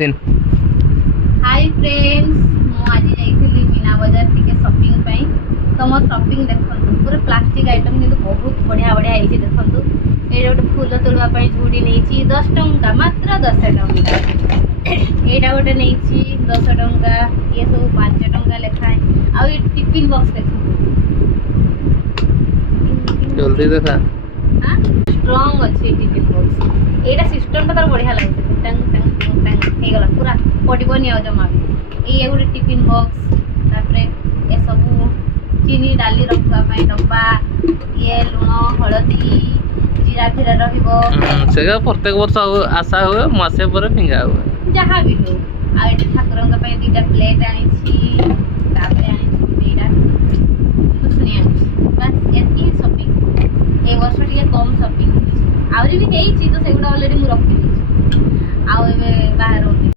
दिन hi friends मु आज जाइथिली मीना बाजार टिके शॉपिंग पई तो मो शॉपिंग देखंतु पूरा प्लास्टिक आइटम किंतु बहुत बढ़िया बढ़िया आइछि देखंतु एटा गोटे फूल तोड़वा पई झुडी नेछि 10 टंका मात्र 10 टंका एटा गोटे नेछि 10 टंका ये सब 5 टंका लेखा है आ ये टिफिन बॉक्स देखंतु जल्दी देखा हां स्ट्रांग अछि टिफिन बॉक्स एटा सिस्टम तार बढ़िया लागै टंग टंग टंग हे गला पूरा पड़बनी आ जमा भी ये गोटे टिफिन बॉक्स तापरे ए सब चीनी डाली रखवा पई डब्बा ये लुण हळदी जीरा फिरा रहिबो सेगा प्रत्येक वर्ष आशा हुए मासे पर फिंगा हुए जहाँ भी हो आ एटा ठाकुरंका पई दीटा प्लेट आनी छी तापरे आनी छी एटा कुछ नहीं आनी बस एती शॉपिंग ए वर्ष टिके कम शॉपिंग आवरी भी हेई छी तो सेगुडा ऑलरेडी मु रखि दी आ एबे बाहर